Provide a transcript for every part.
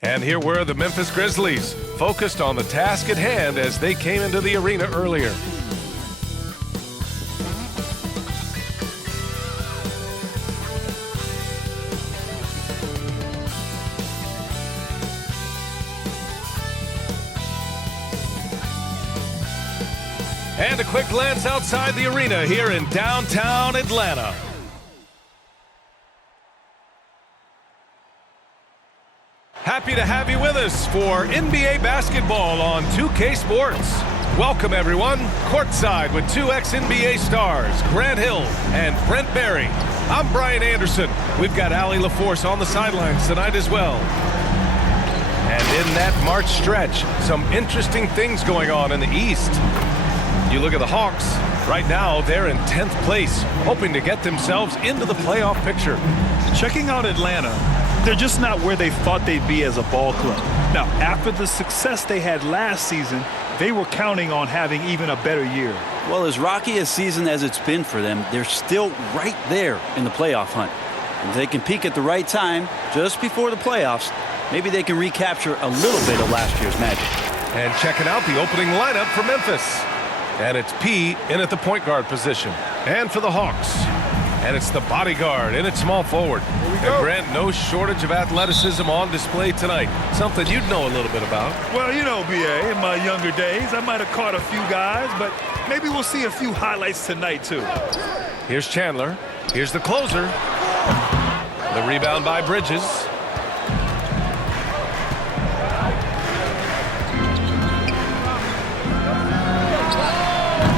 And here were the Memphis Grizzlies, focused on the task at hand as they came into the arena earlier. And a quick glance outside the arena here in downtown Atlanta. Happy to have you with us for NBA basketball on 2K Sports. Welcome, everyone. Courtside with two ex-NBA stars, Grant Hill and Brent Barry. I'm Brian Anderson. We've got Allie LaForce on the sidelines tonight as well. And in that March stretch, some interesting things going on in the East. You look at the Hawks. Right now, they're in 10th place, hoping to get themselves into the playoff picture. Checking out Atlanta, they're just not where they thought they'd be as a ball club. Now, after the success they had last season, they were counting on having even a better year. Well, as rocky a season as it's been for them, they're still right there in the playoff hunt. If they can peak at the right time, just before the playoffs, maybe they can recapture a little bit of last year's magic. And checking out the opening lineup for Memphis. And it's P in at the point guard position. And for the Hawks. And it's the bodyguard in at small forward. And Grant, no shortage of athleticism on display tonight. Something you'd know a little bit about. Well, you know, BA, in my younger days, I might have caught a few guys, but maybe we'll see a few highlights tonight, too. Here's Chandler. Here's the closer. The rebound by Bridges.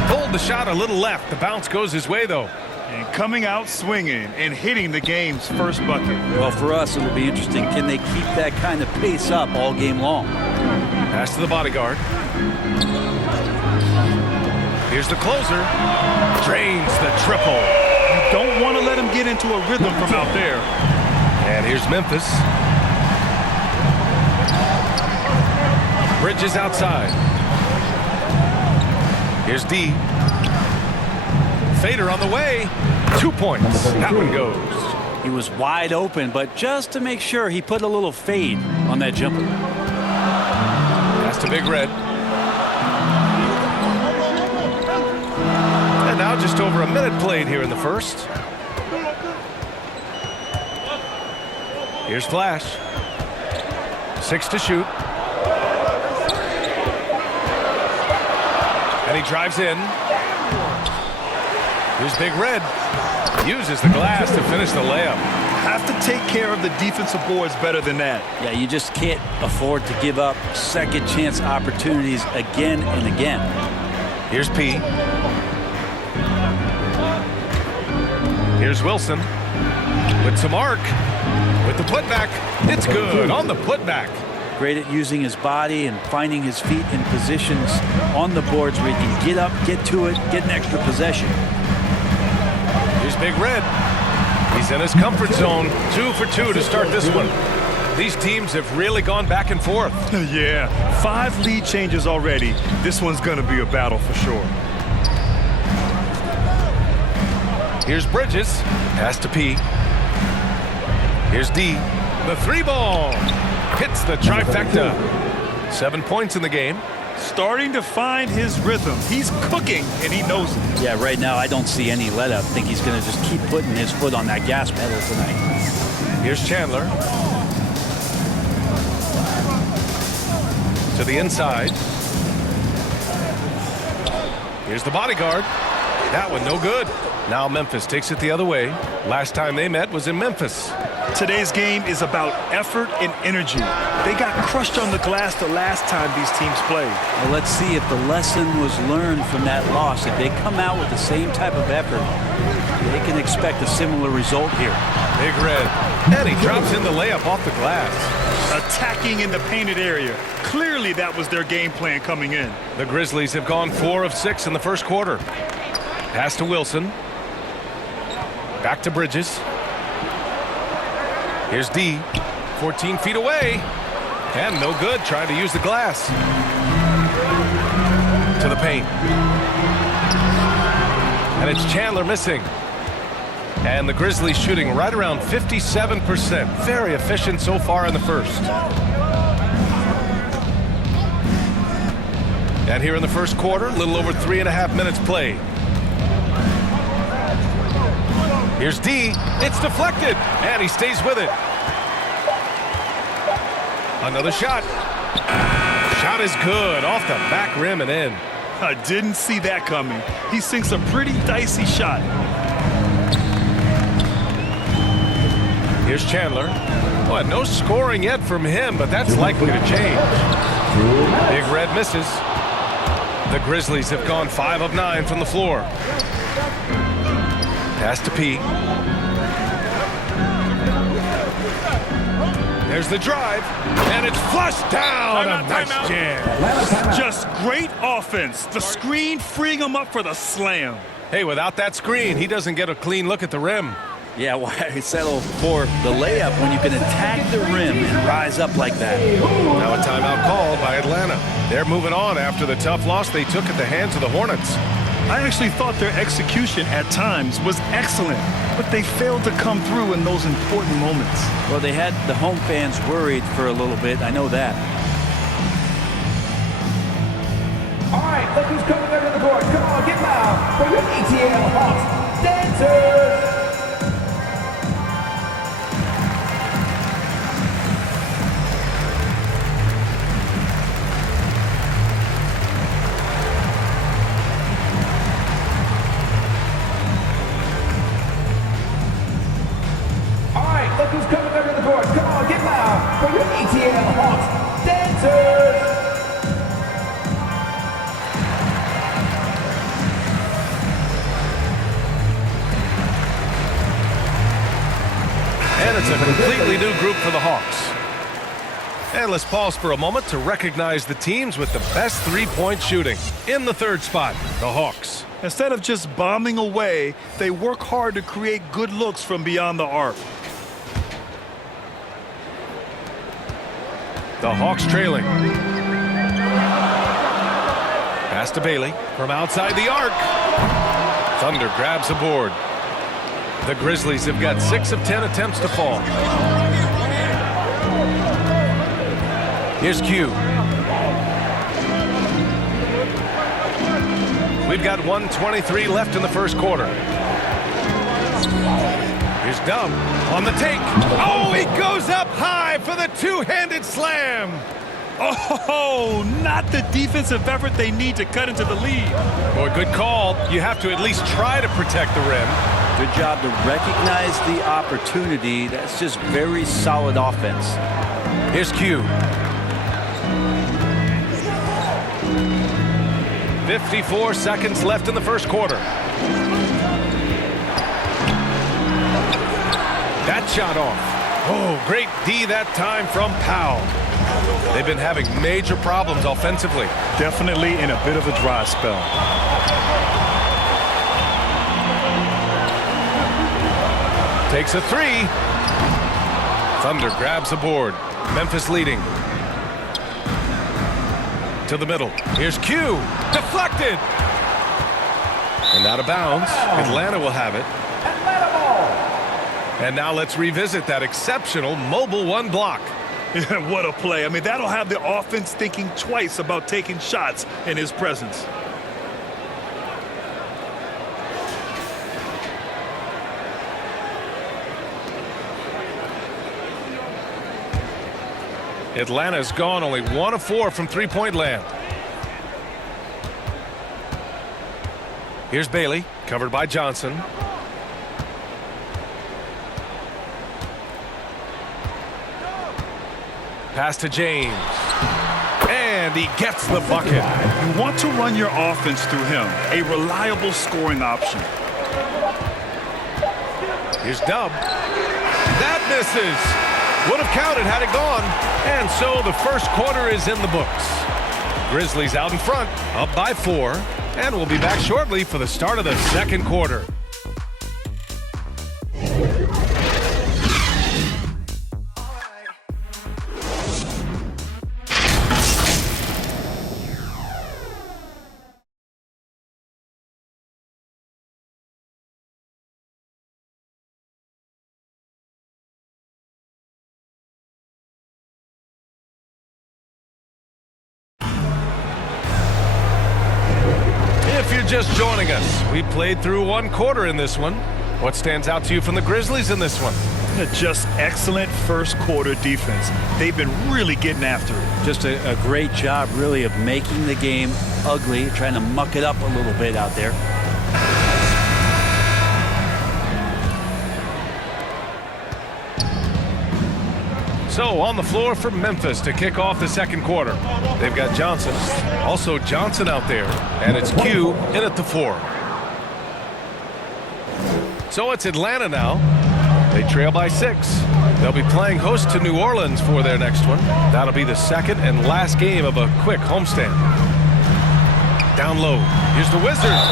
Pulled the shot a little left. The bounce goes his way, though. And coming out swinging and hitting the game's first bucket. Well, for us, it'll be interesting. Can they keep that kind of pace up all game long? Pass to the bodyguard. Here's the closer. Drains the triple. You don't want to let him get into a rhythm from out there. And here's Memphis. Bridges outside. Here's D. Fader on the way. 2 points. That one goes. He was wide open, but just to make sure, he put a little fade on that jumper. Pass to Big Red. And now just over a minute played here in the first. Here's Flash. 6 to shoot. And he drives in. Here's Big Red. Uses the glass to finish the layup. Have to take care of the defensive boards better than that. Yeah, you just can't afford to give up second chance opportunities again and again. Here's P. Here's Wilson. With some arc. With the putback. It's good on the putback. Great at using his body and finding his feet in positions on the boards where he can get up, get to it, get an extra possession. Here's Big Red. He's in his comfort zone. 2 for 2 to start this one. These teams have really gone back and forth. Yeah, 5 lead changes already. This one's going to be a battle for sure. Here's Bridges. Pass to P. Here's D. The 3-ball. Hits the trifecta. 7 points in the game. Starting to find his rhythm. He's cooking, and he knows it. Yeah, right now I don't see any let up. I think he's going to just keep putting his foot on that gas pedal tonight. Here's Chandler. To the inside. Here's the bodyguard. That one no good. Now Memphis takes it the other way. Last time they met was in Memphis. Today's game is about effort and energy. They got crushed on the glass the last time these teams played. Well, let's see if the lesson was learned from that loss. If they come out with the same type of effort, they can expect a similar result here. Big Red. And he drops in the layup off the glass. Attacking in the painted area. Clearly that was their game plan coming in. The Grizzlies have gone 4 of 6 in the first quarter. Pass to Wilson. Back to Bridges. Here's D. 14 feet away. And no good, trying to use the glass. To the paint. And it's Chandler missing. And the Grizzlies shooting right around 57%. Very efficient so far in the first. And here in the first quarter, a little over 3.5 minutes played. Here's D. It's deflected, and he stays with it. Another shot. Shot is good, off the back rim and in. I didn't see that coming. He sinks a pretty dicey shot. Here's Chandler. Well, no scoring yet from him, but that's likely to change. Big Red misses. The Grizzlies have gone 5 of 9 from the floor. Pass to P. There's the drive, and it's flushed down. A nice jam. Just great offense. The screen freeing him up for the slam. Hey, without that screen, he doesn't get a clean look at the rim. Yeah, why settle for the layup when you can attack the rim and rise up like that? Now a timeout called by Atlanta. They're moving on after the tough loss they took at the hands of the Hornets. I actually thought their execution at times was excellent, but they failed to come through in those important moments. Well, they had the home fans worried for a little bit. I know that. All right, look who's coming under the court. Come on, get loud for your ATL Hawks dancers. Look who's coming under the court. Come on, get loud for your ATL Hawks dancers. And it's a completely new group for the Hawks. And let's pause for a moment to recognize the teams with the best three-point shooting. In the third spot, the Hawks. Instead of just bombing away, they work hard to create good looks from beyond the arc. The Hawks trailing. Pass to Bailey from outside the arc. Thunder grabs a board. The Grizzlies have got 6 of 10 attempts to fall. Here's Q. We've got 1:23 left in the first quarter. Here's Dub on the take. Oh, he goes up high for the two-handed slam. Oh, not the defensive effort they need to cut into the lead. Boy, good call. You have to at least try to protect the rim. Good job to recognize the opportunity. That's just very solid offense. Here's Q. 54 seconds left in the first quarter. That shot off. Oh, great D that time from Powell. They've been having major problems offensively. Definitely in a bit of a dry spell. Takes a three. Thunder grabs a board. Memphis leading. To the middle. Here's Q. Deflected. And out of bounds. Atlanta will have it. Atlanta ball. And now let's revisit that exceptional mobile one block. What a play. I mean, that'll have the offense thinking twice about taking shots in his presence. Atlanta's gone only 1 of 4 from three-point land. Here's Bailey, covered by Johnson. Pass to James. And he gets the bucket. You want to run your offense through him, a reliable scoring option. Here's Dub. That misses. Would have counted had it gone. And so the first quarter is in the books. Grizzlies out in front, up by 4. And we'll be back shortly for the start of the second quarter. just joining us, we played through one quarter in this one. What stands out to you from the Grizzlies in this one? Just excellent first quarter defense. They've been really getting after it. Just a great job, really, of making the game ugly, trying to muck it up a little bit out there. So on the floor for Memphis to kick off the second quarter. They've got Johnson. Also Johnson out there. And it's Q in at the 4. So it's Atlanta now. They trail by 6. They'll be playing host to New Orleans for their next one. That'll be the second and last game of a quick homestand. Down low. Here's the Wizards.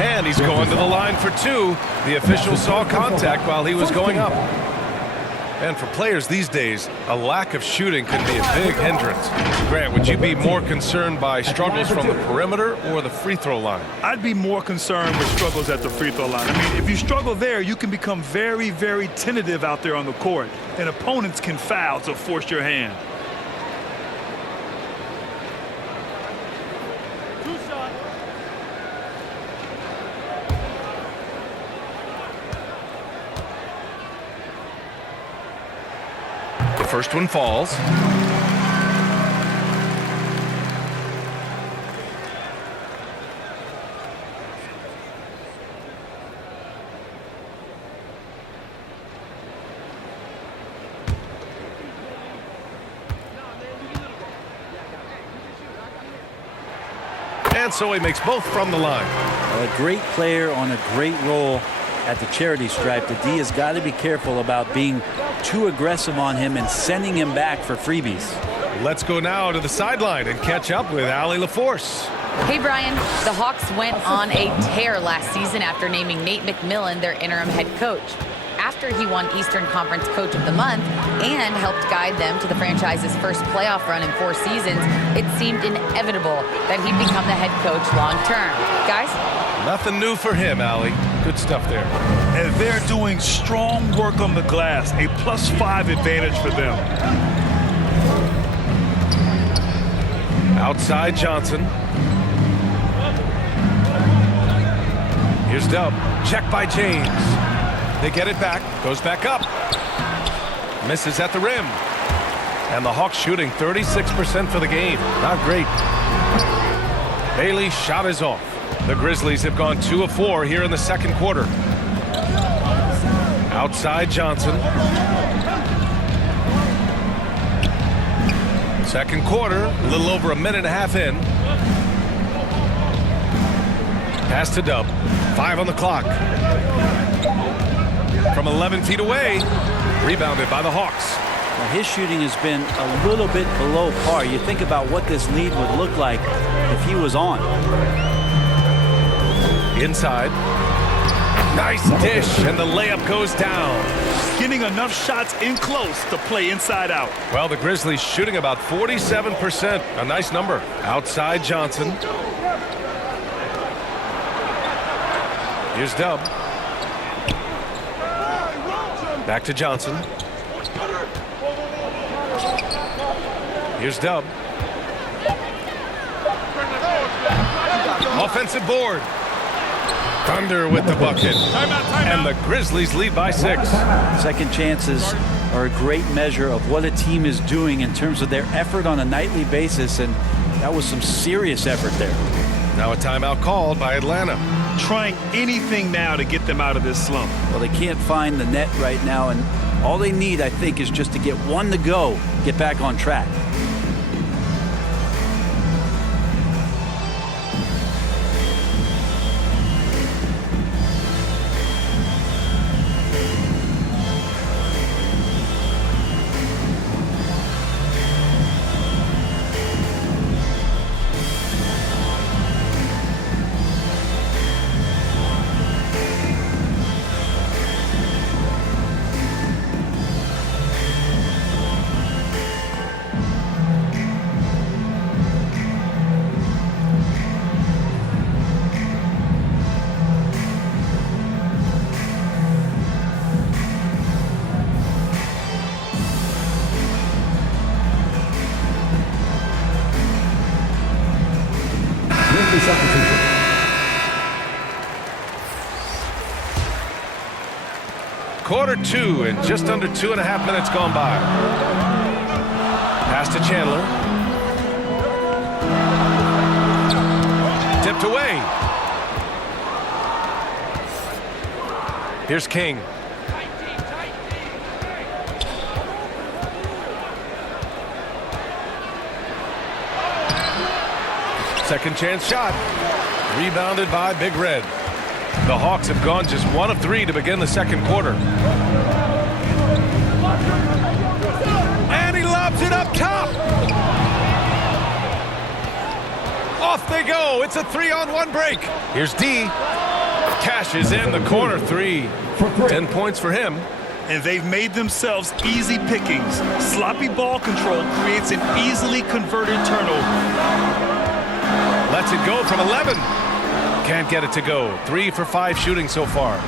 And he's going to the line for 2. The official saw contact while he was going up. And for players these days, a lack of shooting can be a big hindrance. Grant, would you be more concerned by struggles from the perimeter or the free throw line? I'd be more concerned with struggles at the free throw line. I mean, if you struggle there, you can become very, very tentative out there on the court, and opponents can foul to force your hand. First one falls. And so he makes both from the line. A great player on a great role at the charity stripe. The D has got to be careful about being too aggressive on him and sending him back for freebies. Let's go now to the sideline and catch up with Allie LaForce. Hey, Brian. The Hawks went on a tear last season after naming Nate McMillan their interim head coach. After he won Eastern Conference Coach of the Month and helped guide them to the franchise's first playoff run in 4 seasons, it seemed inevitable that he'd become the head coach long term. Guys? Nothing new for him, Allie. Good stuff there. And they're doing strong work on the glass, a +5 advantage for them. Outside Johnson. Here's Dub. Check by James. They get it back. Goes back up. Misses at the rim. And the Hawks shooting 36% for the game. Not great. Bailey's shot is off. The Grizzlies have gone 2 of 4 here in the second quarter. Outside Johnson. Second quarter, a little over a minute and a half in. Pass to Dub. 5 on the clock. From 11 feet away. Rebounded by the Hawks. Well, his shooting has been a little bit below par. You think about what this lead would look like if he was on. Inside. Nice dish, and the layup goes down. Getting enough shots in close to play inside out. Well, the Grizzlies shooting about 47%. A nice number. Outside Johnson. Here's Dub. Back to Johnson. Here's Dub. Offensive board. Thunder with the bucket. And the Grizzlies lead by 6. Second chances are a great measure of what a team is doing in terms of their effort on a nightly basis, and that was some serious effort there. Now a timeout called by Atlanta. Trying anything now to get them out of this slump. Well, they can't find the net right now, and all they need, I think, is just to get one to go, get back on track. Quarter 2 and just under 2.5 minutes gone by. Pass to Chandler. Tipped away. Here's King. Second chance shot. Rebounded by Big Red. The Hawks have gone just 1 of 3 to begin the second quarter. And he lobs it up top. Off they go. It's a 3-on-1 break. Here's D. Cashes in the corner 3. 10 points for him. And they've made themselves easy pickings. Sloppy ball control creates an easily converted turnover. Lets it go from 11. Can't get it to go. 3 for 5 shooting so far.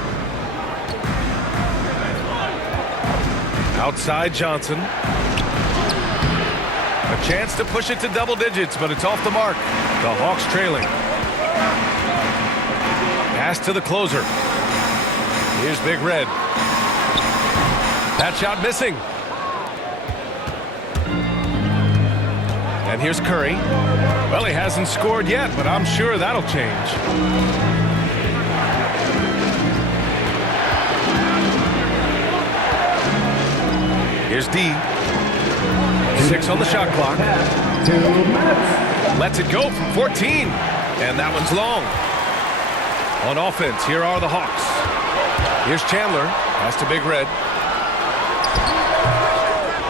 Outside Johnson. A chance to push it to double digits, but it's off the mark. The Hawks trailing. Pass to the closer. Here's Big Red. That shot missing. And here's Curry. Well, he hasn't scored yet, but I'm sure that'll change. Here's D. 6 on the shot clock. 2 minutes. Lets it go from 14. And that one's long. On offense, here are the Hawks. Here's Chandler. Pass to Big Red.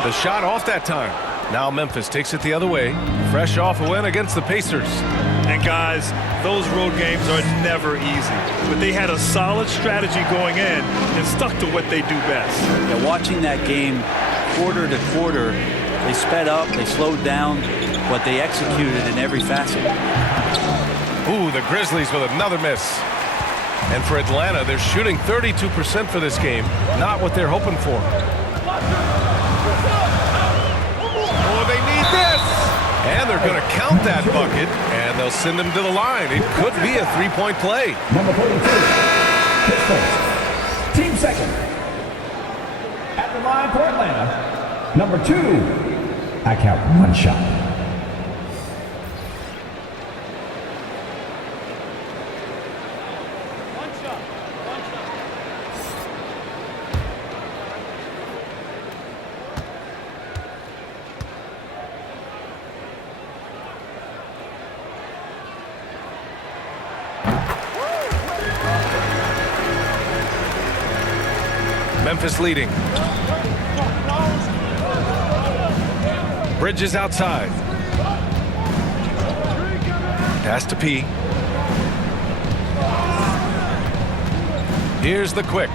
The shot off that time. Now Memphis takes it the other way. Fresh off a win against the Pacers. And guys, those road games are never easy. But they had a solid strategy going in and stuck to what they do best. Yeah, watching that game quarter to quarter, they sped up, they slowed down, but they executed in every facet. Ooh, the Grizzlies with another miss. And for Atlanta, they're shooting 32% for this game. Not what they're hoping for. Oh, they need this! And they're going to count that bucket, and they'll send him to the line. It could be a three-point play. Number 42, Pistons. Team second. At the line for Atlanta. Number 2, I count 1 shot. Memphis leading. Bridges outside. Pass to P. Here's the quick.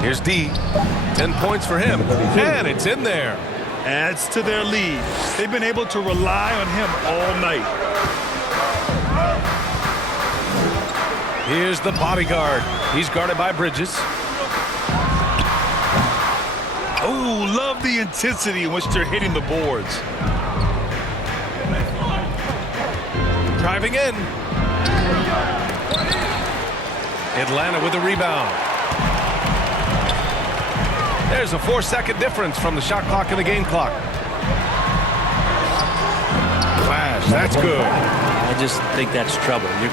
Here's D. 10 points for him. And it's in there. Adds to their lead. They've been able to rely on him all night. Here's the bodyguard. He's guarded by Bridges. Oh, love the intensity in which they're hitting the boards. Driving in. Atlanta with a rebound. There's a 4-second difference from the shot clock and the game clock. Flash, that's good. I just think that's trouble. You're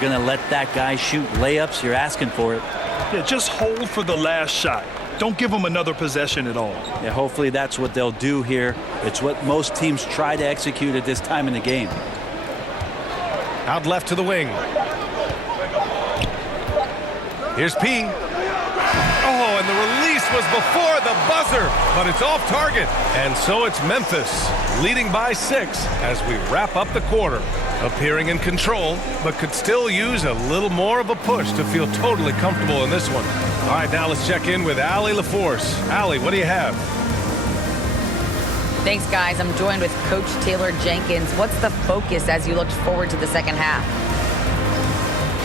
gonna let that guy shoot layups. You're asking for it. Yeah, just hold for the last shot. Don't give them another possession at all. Yeah, hopefully that's what they'll do here. It's what most teams try to execute at this time in the game. Out left to the wing. Here's P. Oh, and the release was before the buzzer, but it's off target. And so it's Memphis leading by 6 as we wrap up the quarter. Appearing in control, but could still use a little more of a push to feel totally comfortable in this one. All right, now let's check in with Allie LaForce. Allie, what do you have? Thanks, guys. I'm joined with Coach Taylor Jenkins. What's the focus as you look forward to the second half?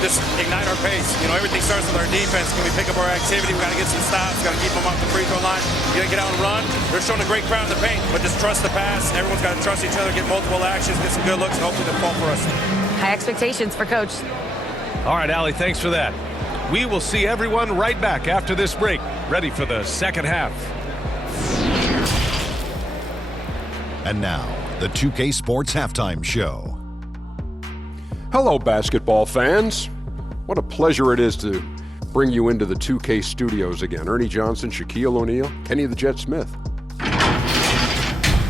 Just ignite our pace. You know, everything starts with our defense. Can we pick up our activity? We got to get some stops. Got to keep them off the free throw line. You got to get out and run. They're showing a great crowd in the paint, but just trust the pass. Everyone's got to trust each other, get multiple actions, get some good looks, and hopefully they'll fall for us. High expectations for Coach. All right, Allie, thanks for that. We will see everyone right back after this break, ready for the second half. And now, the 2K Sports Halftime Show. Hello, basketball fans. What a pleasure it is to bring you into the 2K studios again. Ernie Johnson, Shaquille O'Neal, Kenny the Jet Smith.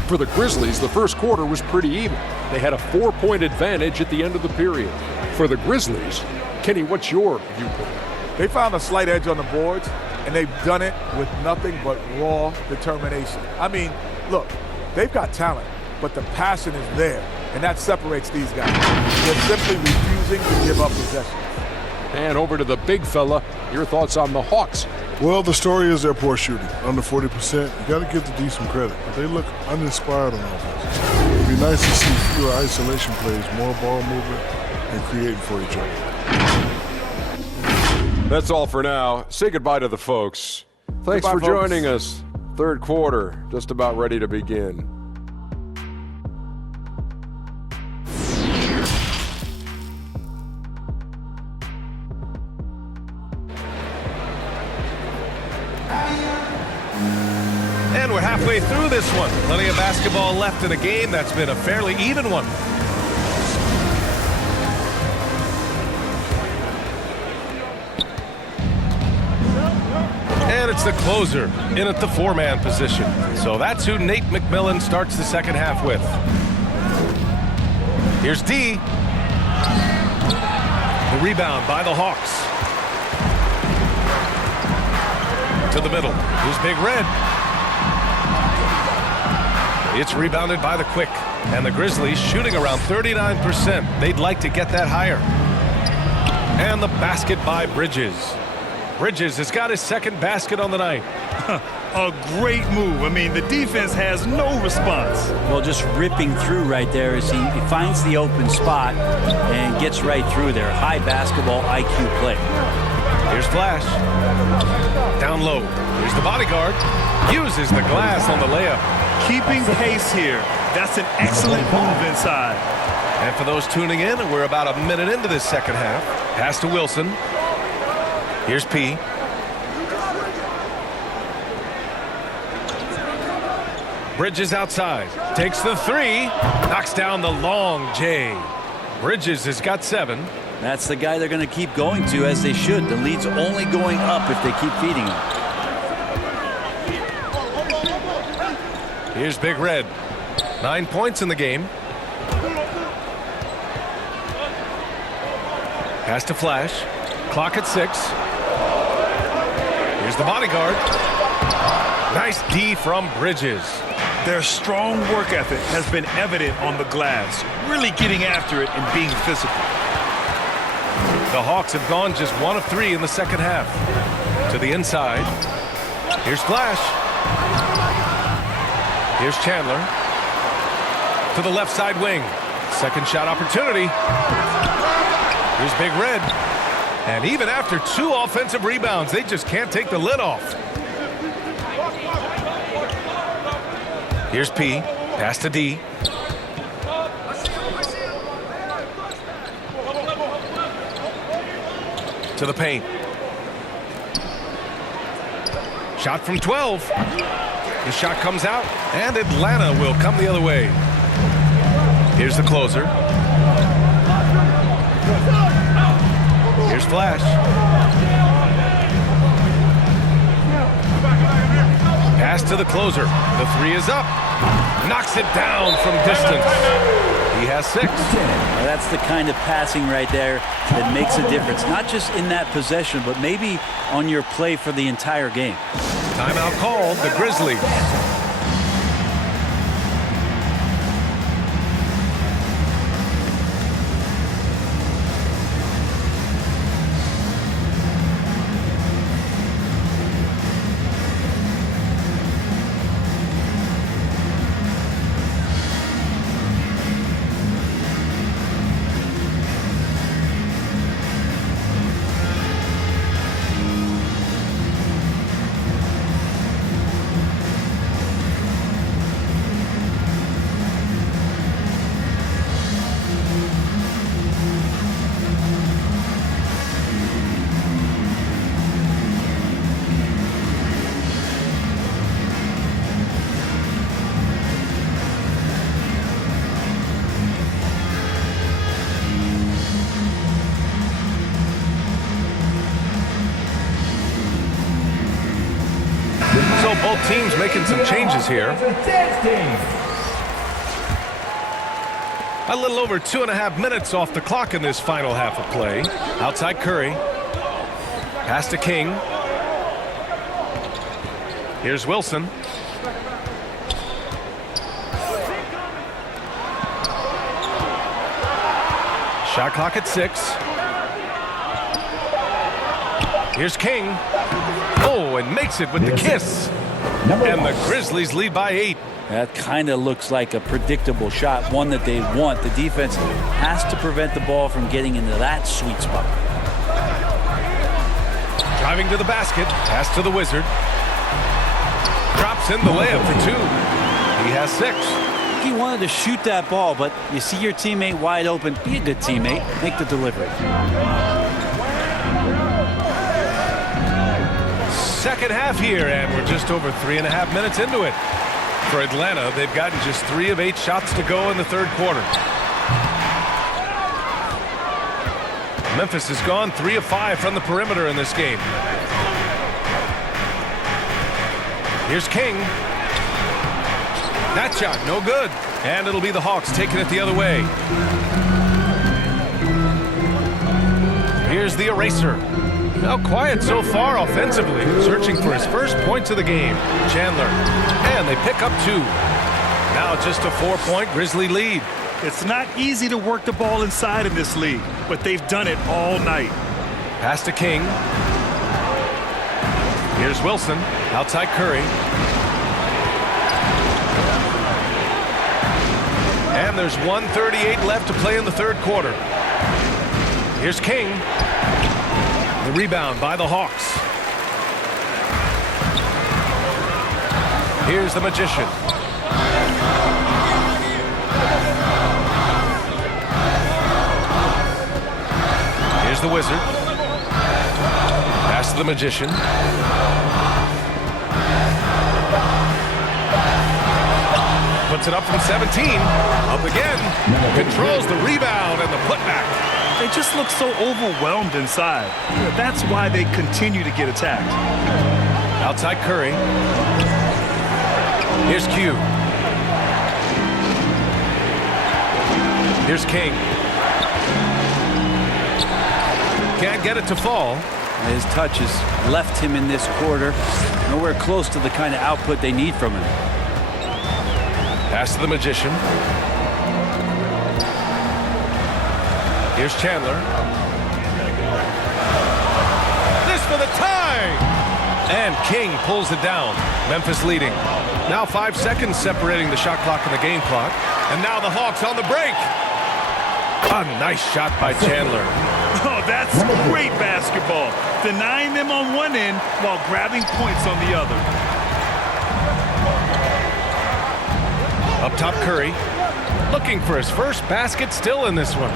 For the Grizzlies, the first quarter was pretty even. They had a 4-point advantage at the end of the period. For the Grizzlies, Kenny, what's your viewpoint? They found a slight edge on the boards, and they've done it with nothing but raw determination. I mean, look, they've got talent, but the passion is there, and that separates these guys. They're simply refusing to give up possessions. And over to the big fella, your thoughts on the Hawks. Well, the story is their poor shooting, under 40%. You got to give the D some credit, but they look uninspired on offense. It'd be nice to see fewer isolation plays, more ball movement, and creating for each other. That's all for now. Say goodbye to the folks. Thanks for joining us. Third quarter, just about ready to begin. And we're halfway through this one. Plenty of basketball left in a game that's been a fairly even one. And it's the closer in at the four-man position. So that's who Nate McMillan starts the second half with. Here's D. The rebound by the Hawks. To the middle. Here's Big Red. It's rebounded by the Quick. And the Grizzlies shooting around 39%. They'd like to get that higher. And the basket by Bridges. Bridges has got his second basket on the night. A great move. I mean, the defense has no response. Well, just ripping through right there as he finds the open spot and gets right through there. High basketball IQ play. Here's Flash. Down low. Here's the bodyguard. Uses the glass on the layup. Keeping pace here. That's an excellent move inside. And for those tuning in, we're about a minute into this second half. Pass to Wilson. Here's P. Bridges outside. Takes the three. Knocks down the long J. Bridges has got 7. That's the guy they're going to keep going to, as they should. The lead's only going up if they keep feeding him. Here's Big Red. 9 points in the game. Pass to Flash. Clock at 6. Here's the bodyguard. Nice D from Bridges. Their strong work ethic has been evident on the glass. Really getting after it and being physical. The Hawks have gone just 1 of 3 in the second half. To the inside. Here's Flash. Here's Chandler. To the left side wing. Second shot opportunity. Here's Big Red. And even after 2 offensive rebounds, they just can't take the lid off. Here's P. Pass to D. To the paint. Shot from 12. The shot comes out, and Atlanta will come the other way. Here's the closer. Here's Flash. Pass to the closer. The 3 is up. Knocks it down from distance. He has 6. Now that's the kind of passing right there that makes a difference. Not just in that possession, but maybe on your play for the entire game. Timeout called, the Grizzlies. Both teams making some changes here. A little over 2.5 minutes off the clock in this final half of play. Outside Curry. Pass to King. Here's Wilson. Shot clock at 6. Here's King. Oh, and makes it with the kiss. And the Grizzlies lead by 8. That kind of looks like a predictable shot, one that they want. The defense has to prevent the ball from getting into that sweet spot. Driving to the basket. Pass to the Wizard. Drops in the layup for 2. He has 6. He wanted to shoot that ball, but you see your teammate wide open. Be a good teammate. Make the delivery. Second half here, and we're just over 3.5 minutes into it. For Atlanta, they've gotten just 3 of 8 shots to go in the third quarter. Memphis has gone 3 of 5 from the perimeter in this game. Here's King. That shot, no good. And it'll be the Hawks taking it the other way. Here's the eraser. Now quiet so far offensively, searching for his first points of the game. Chandler, and they pick up 2. Now just a 4-point Grizzly lead. It's not easy to work the ball inside in this league, but they've done it all night. Pass to King. Here's Wilson, outside Curry. And there's 1:38 left to play in the third quarter. Here's King. The rebound by the Hawks. Here's the Magician. Here's the Wizard. Pass to the Magician. Puts it up from 17. Up again. Controls the rebound and the putback. They just look so overwhelmed inside. That's why they continue to get attacked. Outside Curry. Here's Q. Here's King. Can't get it to fall. His touch has left him in this quarter. Nowhere close to the kind of output they need from him. Pass to the Magician. Here's Chandler. This for the tie! And King pulls it down. Memphis leading. Now 5 seconds separating the shot clock and the game clock. And now the Hawks on the break. A nice shot by Chandler. Oh, that's great basketball. Denying them on one end while grabbing points on the other. Up top, Curry. Looking for his first basket still in this one.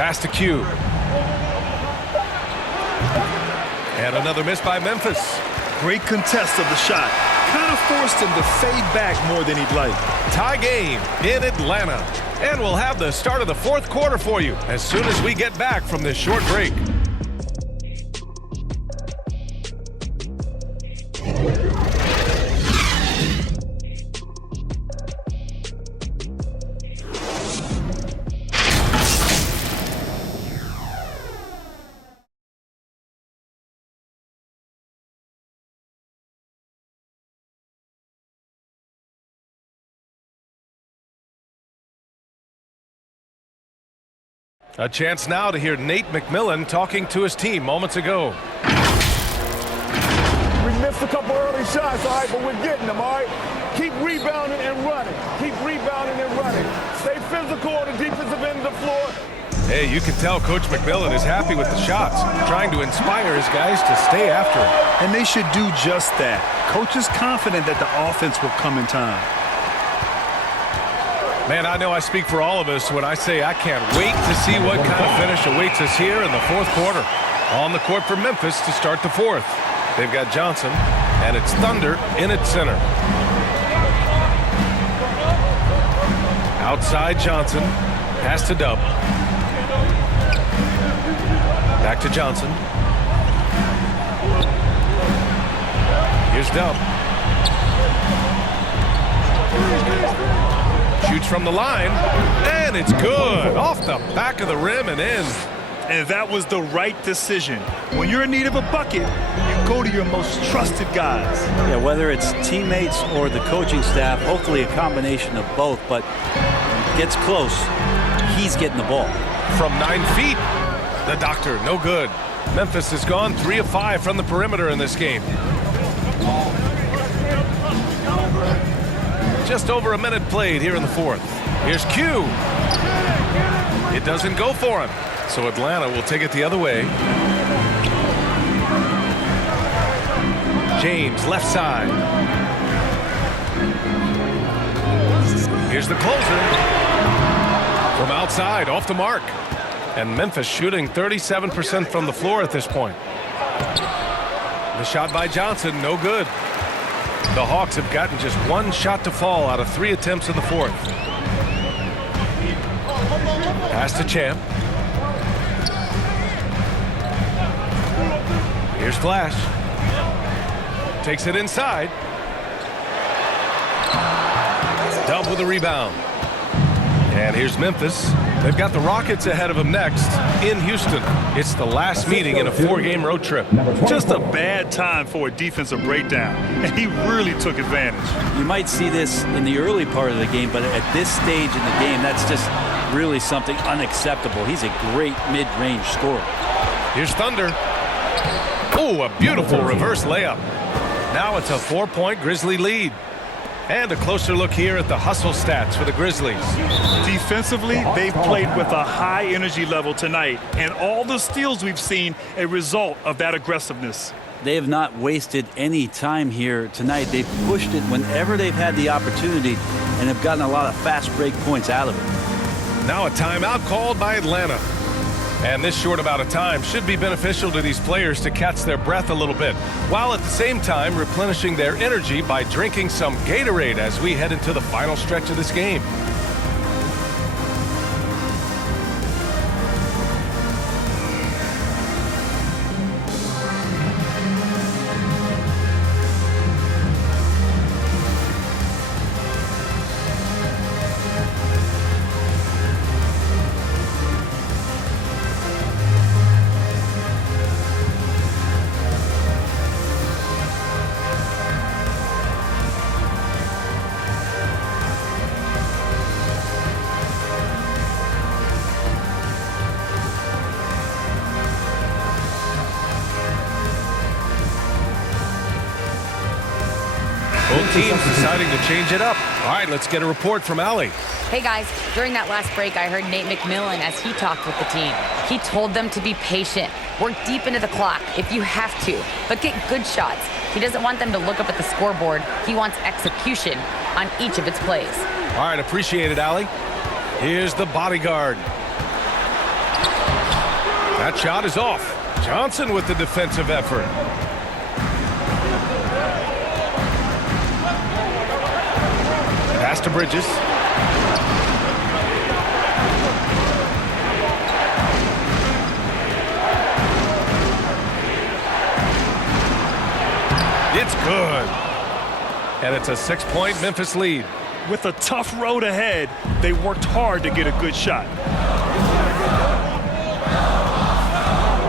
Pass to Q. And another miss by Memphis. Great contest of the shot. Kind of forced him to fade back more than he'd like. Tie game in Atlanta. And we'll have the start of the fourth quarter for you as soon as we get back from this short break. A chance now to hear Nate McMillan talking to his team moments ago. We missed a couple early shots, all right, but we're getting them, all right? Keep rebounding and running. Keep rebounding and running. Stay physical on the defensive end of the floor. Hey, you can tell Coach McMillan is happy with the shots, trying to inspire his guys to stay after it. And they should do just that. Coach is confident that the offense will come in time. Man, I know I speak for all of us when I say I can't wait to see what kind of finish awaits us here in the fourth quarter. On the court for Memphis to start the fourth. They've got Johnson, and it's Thunder in its center. Outside Johnson, pass to Dub. Back to Johnson. Here's Dump. Shoots from the line, and it's good. Off the back of the rim and in. And that was the right decision. When you're in need of a bucket, you go to your most trusted guys. Yeah, whether it's teammates or the coaching staff, hopefully a combination of both, but gets close, he's getting the ball. From 9 feet, the doctor, no good. Memphis has gone 3 of 5 from the perimeter in this game. Just over a minute played here in the fourth. Here's Q. It doesn't go for him. So Atlanta will take it the other way. James, left side. Here's the closer. From outside, off the mark. And Memphis shooting 37% from the floor at this point. The shot by Johnson, no good. The Hawks have gotten just 1 shot to fall out of 3 attempts in the fourth. Pass to Champ. Here's Flash. Takes it inside. Dump with a rebound. And here's Memphis. They've got the Rockets ahead of them next in Houston. It's the last meeting in a 4-game road trip. Just a bad time for a defensive breakdown, and he really took advantage. You might see this in the early part of the game, but at this stage in the game, that's just really something unacceptable. He's a great mid-range scorer. Here's Thunder. Oh, a beautiful reverse layup. Now it's a 4-point Grizzly lead. And a closer look here at the hustle stats for the Grizzlies. Defensively, they've played with a high energy level tonight, and all the steals we've seen a result of that aggressiveness. They have not wasted any time here tonight. They've pushed it whenever they've had the opportunity and have gotten a lot of fast break points out of it. Now a timeout called by Atlanta. And this short amount of time should be beneficial to these players to catch their breath a little bit, while at the same time replenishing their energy by drinking some Gatorade as we head into the final stretch of this game. Both teams deciding to change it up. All right, let's get a report from Allie. Hey guys, during that last break, I heard Nate McMillan as he talked with the team. He told them to be patient, work deep into the clock if you have to, but get good shots. He doesn't want them to look up at the scoreboard. He wants execution on each of its plays. All right, appreciate it, Allie. Here's the bodyguard. That shot is off. Johnson with the defensive effort. Pass to Bridges. It's good. And it's a 6-point Memphis lead. With a tough road ahead, they worked hard to get a good shot.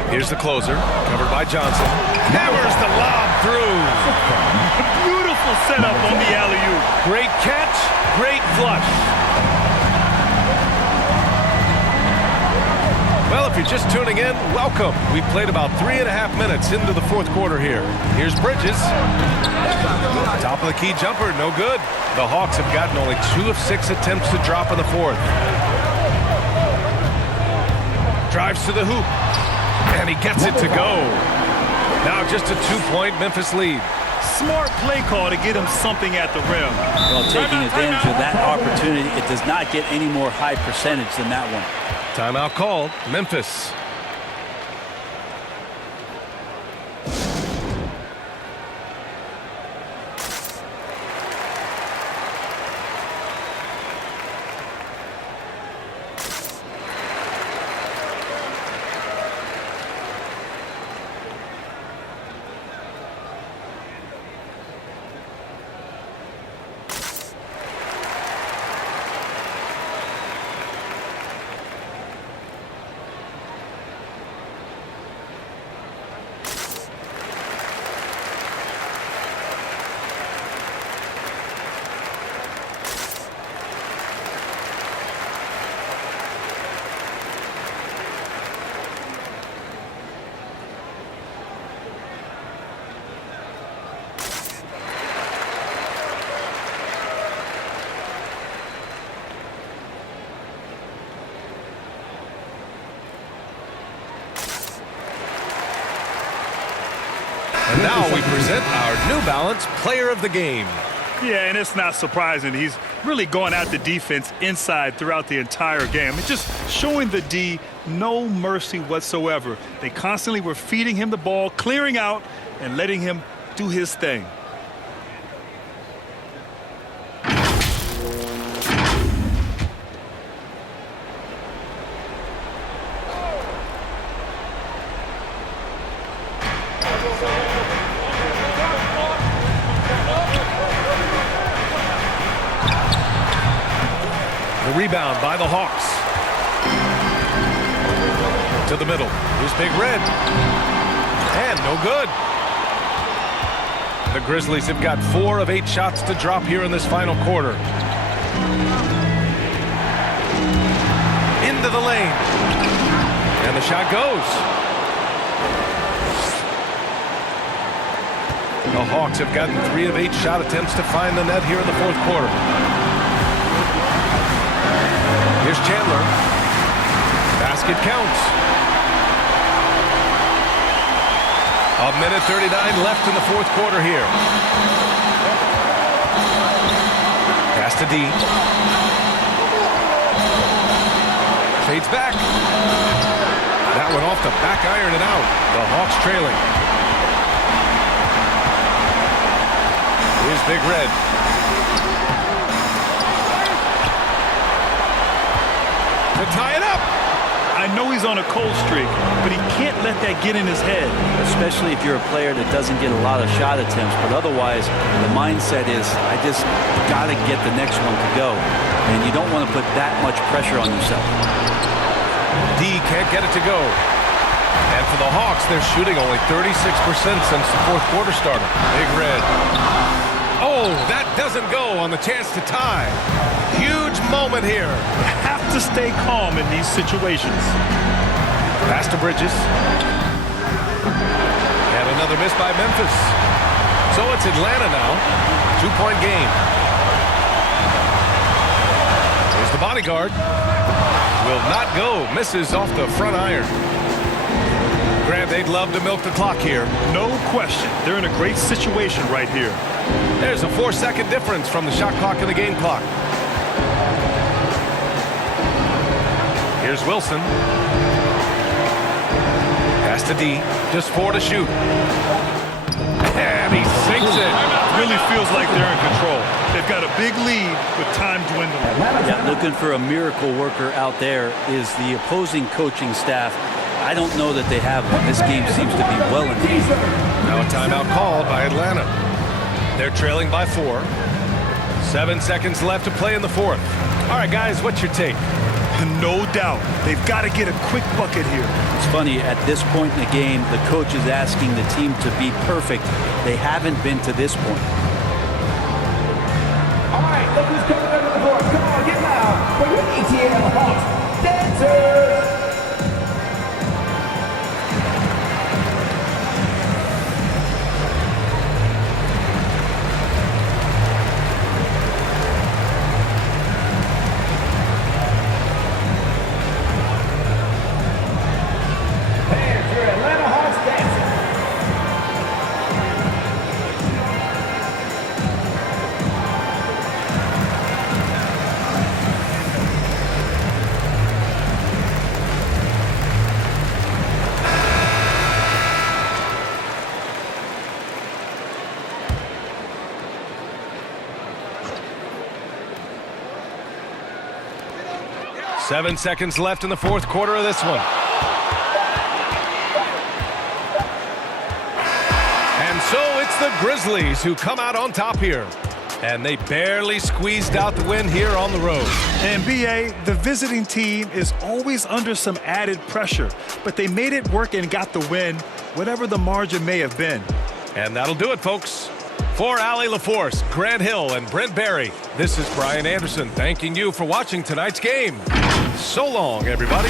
Here's the closer, covered by Johnson. Hammers the lob through. Beautiful setup on the alley-oop. Great catch, great flush. Well, if you're just tuning in, welcome. We played about 3.5 minutes into the fourth quarter here. Here's Bridges. Top of the key jumper, no good. The Hawks have gotten only 2 of 6 attempts to drop in the fourth. Drives to the hoop. And he gets it to go. Now just a 2-point Memphis lead. Smart play call to get him something at the rim. Well, taking advantage of that opportunity, it does not get any more high percentage than that one. Timeout called, Memphis. And now we present our New Balance Player of the Game. Yeah, and it's not surprising. He's really going at the defense inside throughout the entire game. It's just showing the D no mercy whatsoever. They constantly were feeding him the ball, clearing out, and letting him do his thing. The rebound by the Hawks. To the middle. Here's Big Red. And no good. The Grizzlies have got 4 of 8 shots to drop here in this final quarter. Into the lane. And the shot goes. The Hawks have gotten 3 of 8 shot attempts to find the net here in the fourth quarter. Here's Chandler. Basket counts. A minute 39 left in the fourth quarter here. Pass to D. Fades back. That one off the back iron and out. The Hawks trailing. Here's Big Red. To tie it up. I know he's on a cold streak, but he can't let that get in his head. Especially if you're a player that doesn't get a lot of shot attempts, but otherwise the mindset is I just got to get the next one to go, and you don't want to put that much pressure on yourself. D can't get it to go. And for the Hawks, they're shooting only 36% since the fourth quarter started. Big Red. Oh, that doesn't go on the chance to tie. Huge moment here. You have to stay calm in these situations. Pass to Bridges. And another miss by Memphis. So it's Atlanta now. 2-point game. Here's the bodyguard. Will not go. Misses off the front iron. Grant, they'd love to milk the clock here. No question. They're in a great situation right here. There's a 4-second difference from the shot clock and the game clock. Here's Wilson. Pass to D. Just 4 to shoot. And he sinks it. Really feels like they're in control. They've got a big lead with time dwindling. Yeah, looking for a miracle worker out there is the opposing coaching staff. I don't know that they have one. This game seems to be well in hand. Now a timeout called by Atlanta. They're trailing by 4. 7 seconds left to play in the fourth. All right, guys, what's your take? No doubt. They've got to get a quick bucket here. It's funny, at this point in the game, the coach is asking the team to be perfect. They haven't been to this point. All right, look who's coming over the board. Come on, get loud for your ATL Hawks dancers. There's your Atlanta Hawks dancers. 7 seconds left in the fourth quarter of this one. And so it's the Grizzlies who come out on top here. And they barely squeezed out the win here on the road. And B.A., the visiting team is always under some added pressure, but they made it work and got the win, whatever the margin may have been. And that'll do it, folks. For Allie LaForce, Grant Hill, and Brent Barry, this is Brian Anderson thanking you for watching tonight's game. So long, everybody.